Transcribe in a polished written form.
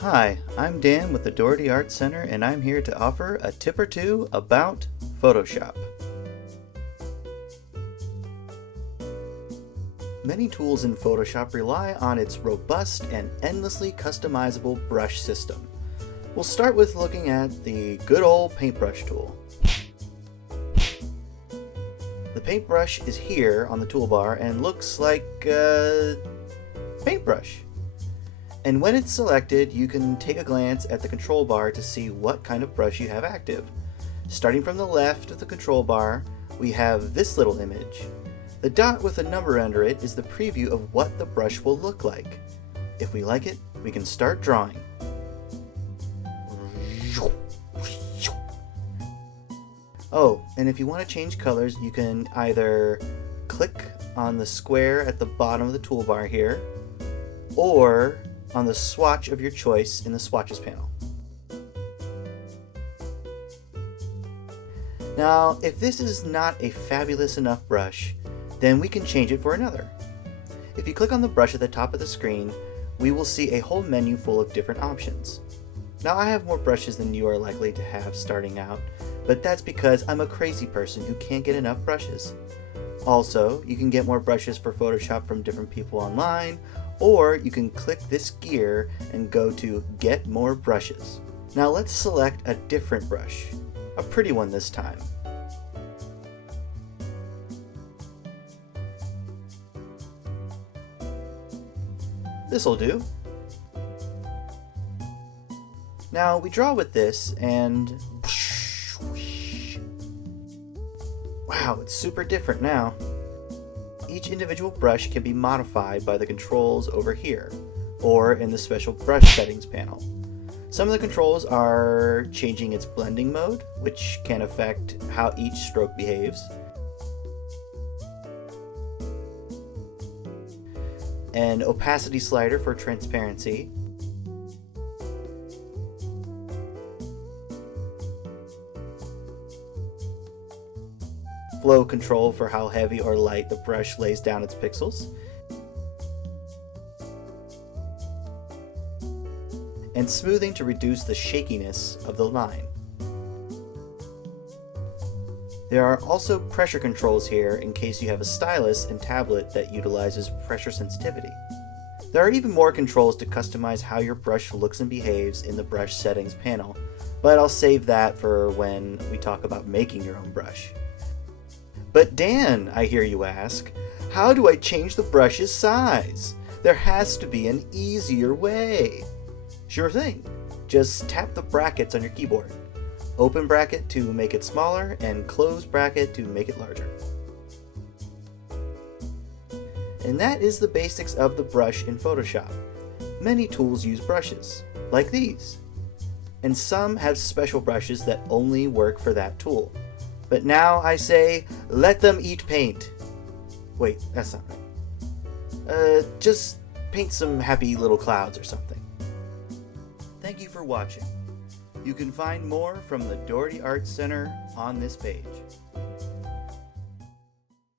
Hi, I'm Dan with the Dougherty Art Center, and I'm here to offer a tip or two about Photoshop. Many tools in Photoshop rely on its robust and endlessly customizable brush system. We'll start with looking at the good old paintbrush tool. The paintbrush is here on the toolbar and looks like a paintbrush. And when it's selected, you can take a glance at the control bar to see what kind of brush you have active. Starting from the left of the control bar, we have this little image. The dot with a number under it is the preview of what the brush will look like. If we like it, we can start drawing. Oh, and if you want to change colors, you can either click on the square at the bottom of the toolbar here, or on the swatch of your choice in the swatches panel. Now, if this is not a fabulous enough brush, then we can change it for another. If you click on the brush at the top of the screen, we will see a whole menu full of different options. Now, I have more brushes than you are likely to have starting out, but that's because I'm a crazy person who can't get enough brushes. Also, you can get more brushes for Photoshop from different people online, or you can click this gear and go to Get More Brushes. Now let's select a different brush, a pretty one this time. This'll do. Now we draw with this and wow, it's super different now. Each individual brush can be modified by the controls over here, or in the special brush settings panel. Some of the controls are changing its blending mode, which can affect how each stroke behaves, an opacity slider for transparency, flow control for how heavy or light the brush lays down its pixels, and smoothing to reduce the shakiness of the line. There are also pressure controls here in case you have a stylus and tablet that utilizes pressure sensitivity. There are even more controls to customize how your brush looks and behaves in the brush settings panel, but I'll save that for when we talk about making your own brush. But Dan, I hear you ask, how do I change the brush's size? There has to be an easier way. Sure thing. Just tap the brackets on your keyboard. Open bracket to make it smaller and close bracket to make it larger. And that is the basics of the brush in Photoshop. Many tools use brushes, like these. And some have special brushes that only work for that tool. But now I say, let them eat paint. Wait, that's not right. Just paint some happy little clouds or something. Thank you for watching. You can find more from the Dougherty Art Center on this page.